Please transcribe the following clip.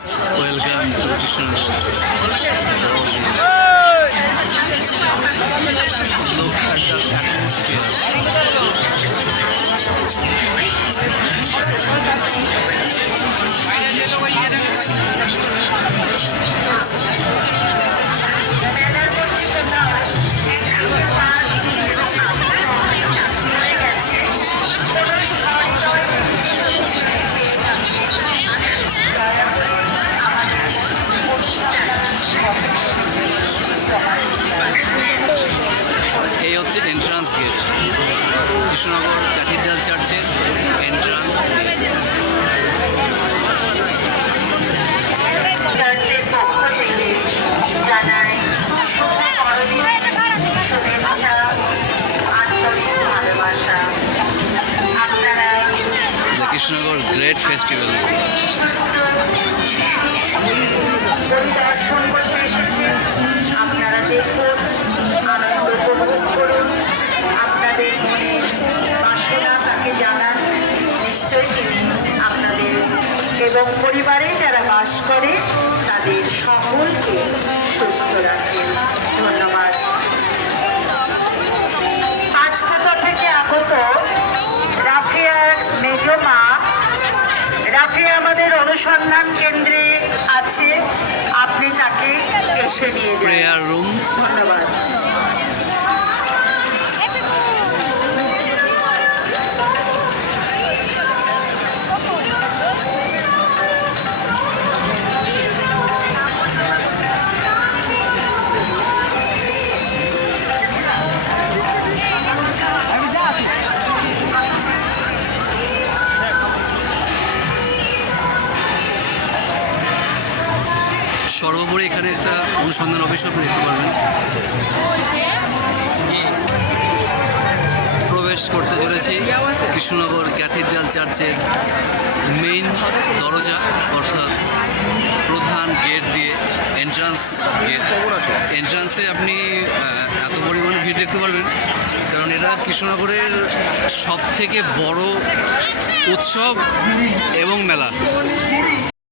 Welcome to Kishanagar. Look at the atmosphere. এই হচ্ছে entrance gate, Krishnanagar cathedral চার্চের entrance gate. চার্চের পক্ষ থেকে জানাই শুভ বড়দিন শুভেচ্ছা, আন্তরিক ভালোবাসা। আপনারা দ্য কৃষ্ণনগর গ্রেট ফেস্টিভ্যাল পরিদর্শন করতে এসেছেন। আপনারা দেখুন, আনন্দ উপভোগ করুন, আপনাদের মনের বাসনা তাকে জানান। নিশ্চয়ই তিনি আপনাদের এবং পরিবারে যারা বাস করে তাদের সকলকে সুস্থ রাখেন। ধন্যবাদ। আজ কোথা থেকে আগত রাফিয়ার মেজমা, রাফিয়া আমাদের অনুসন্ধান কেন্দ্রে আছে, আপনি তাকে এসে নিয়ে যান। Prayer room. ধন্যবাদ। সর্বোপরি এখানে একটা অনুসন্ধান অফিস আপনি দেখতে পারবেন। প্রবেশ করতে চলেছি কৃষ্ণনগর ক্যাথিড্রাল চার্চের মেইন দরজা, অর্থাৎ প্রধান গেট দিয়ে এন্ট্রান্স গেট। এন্ট্রান্সে আপনি এত পরিমাণে ভিড় দেখতে পারবেন, কারণ এটা কৃষ্ণনগরের সব থেকে বড় উৎসব এবং মেলা।